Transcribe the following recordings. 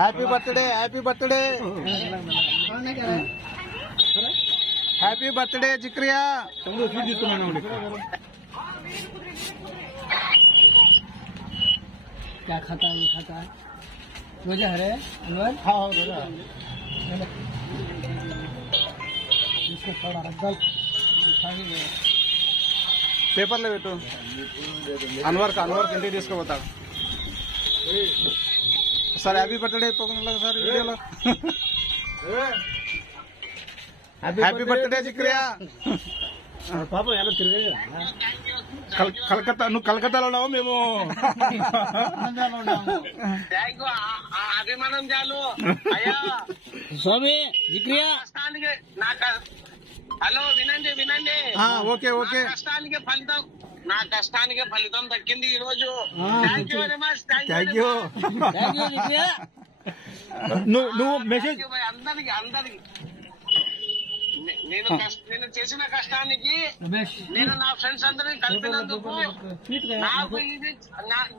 Happy birthday happy birthday happy birthday Zakariya क्या खाता है नहीं खाता है रोजा है अनवर हाँ रोजा इसको थोड़ा रद्दल पेपर ले बेटो अनवर का इंटी తీసుకోపోతా sir happy birthday sir video happy birthday Zikriya పాప ఎలా తిరిగే కలకత్తా నువ్వు కలకత్తాలో ఉన్నావు మేము అభిమానం చాలు అయ్యా స్వామి జిక్రియా హలో వినండి వినండి ఓకే ఓకే నా కష్టానికే ఫలితం దక్కింది ఈ రోజు thank you very much thank you నువ్వు మెసేజ్ అందరికి నేను చేసిన కష్టానికి నేను నా ఫ్రెండ్స్ అందరినీ కలిపినందుకు నాకు ఇది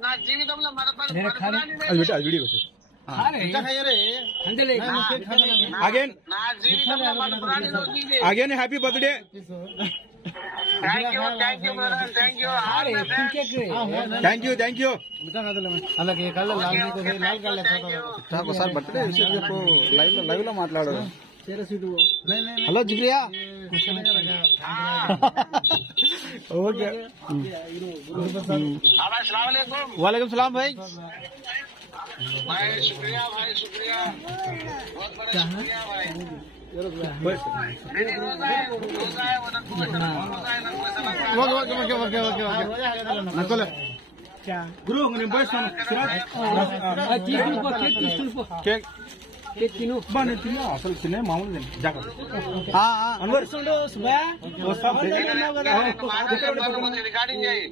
నా జీవితంలో video again happy birthday thank you అలాగే ఒకసారి బర్త్డే విషయం చెప్పు లైవ్ లో మాట్లాడు हेलो जिक्रिया ओके वालेकुम सलाम भाई शुक्रिया बहुत बड़ा शुक्रिया भाई ओके गुरु केक తిను బాగా తిన్నా అసలు తినే మామూలు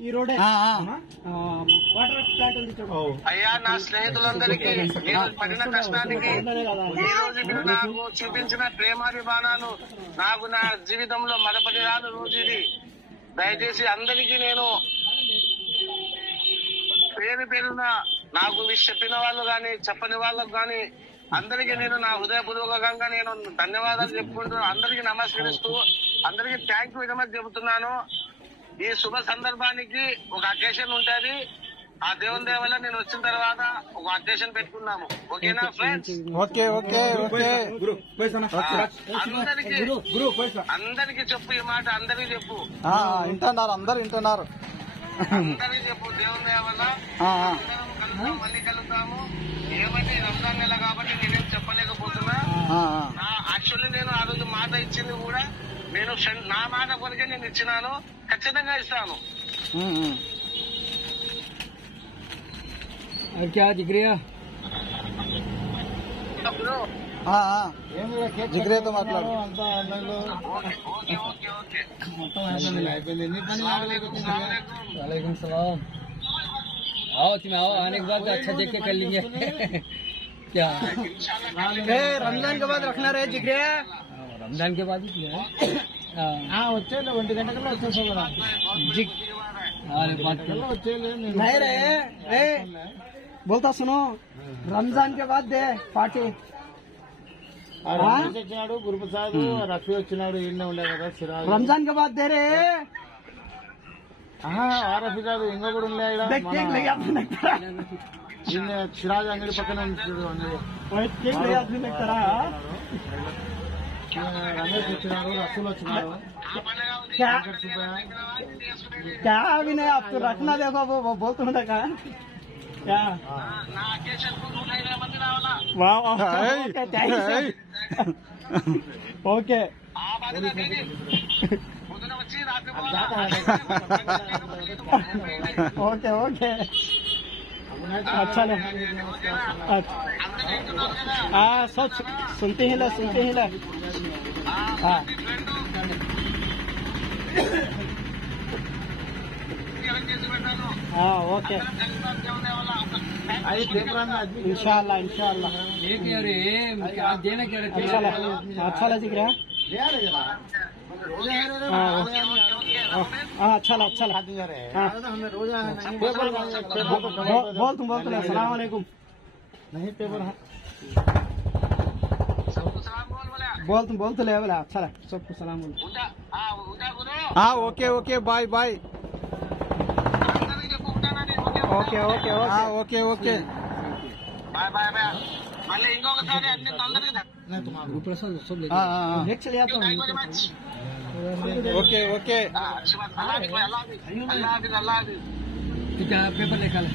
ఈ రోడ్ వాటర్ ప్లాంట్ ఉంది అయ్యా నా స్నేహితులందరికీ నేను పడిన కష్టానికి ఈ రోజు మీరు నాకు చూపించిన ప్రేమాభిమానాలు నాకు నా జీవితంలో మరపటి రాదు రోజు ఇది దయచేసి అందరికీ నేను పేరున నాకు చెప్పిన వాళ్ళు గాని చెప్పని వాళ్ళకు గాని అందరికీ నేను నా హృదయపూర్వకంగా నేను ధన్యవాదాలు చెప్పుకుంటూ అందరికీ నమస్కరిస్తూ అందరికీ థ్యాంక్ యూ వెరీ మచ్ చెబుతున్నాను. ఈ శుభ సందర్భానికి ఒక అకేషన్ ఉంటుంది. ఆ దేవుని దయ వల్ల నేను వచ్చిన తర్వాత ఒక అకేషన్ పెట్టుకున్నాము. ఓకేనా ఫ్రెండ్స్? ఓకే ఓకే ఓకే అందరికి చెప్పు ఈ మాట, అందరికి చెప్పు. వింటున్నారు, అందరు వింటున్నారు. అందరికి చెప్పు దేవుని దయ వల్ల మళ్ళీ కలుగుతాము. ఏమంటే రంజాన్ నెల కాబట్టి నేనేం చెప్పలేకపోతున్నా. యాక్చువల్లీ నేను ఆ రోజు మాట ఇచ్చింది కూడా నేను నా మాట కొరకే నేను ఇచ్చినాను. ఖచ్చితంగా ఇస్తాను. జిగ్రేతో మాట్లాడు. वालेकुम सलाम. आओ तुम आओ, आने के बाद अच्छा देख के कर लेंगे. क्या रमजान के बाद रखना रहे जिक्र? रमजान के बाद ही किया है. हाँ వచ్చే 1 గంటకల్లా వచ్చేసాం కదా. नहीं रहे बोलता सुनो, रमजान के बाद दे पार्टी. వచ్చినాడు గురుప్రసాద్, రఫీ వచ్చినాడు, ఈయన ఉండే కదా సిరాజ్. रमजान के बाद दे रे. రఫీ కాదు, ఇంకొకడు ఉండే సిరాజ్ అంగడి పక్కన రమేష్ వచ్చినాడు, రసూల్ వచ్చినాడు. क्या अभी नहीं, आप तो रखना देखो वो बहुत होता का क्या. ओके ओके ओके अच्छा ना. हाँ सोच सुनते ही ला हाँ हाँ ओके इंशाल्लाह इंशाल्लाह. अच्छा लग रहा है. अच्छा बोल तुम अस्सलाम वालेकुम. नहीं पेपर है सबको सलाम बोल बोले बोल तो ले बोला अच्छा है सबको सलाम बोल उठा गुरु हाँ ओके ओके बाय बाय అందరికీ చెప్పు ఉంటానని okay okay okay okay okay bye bye bye మళ్ళీ ఇంకొకసారి అన్ని తొందరగా नेक्स्ट चले जाता థ్యాంక్ వెరీ మచ్ हूँ okay okay Allah Allah paper निकाल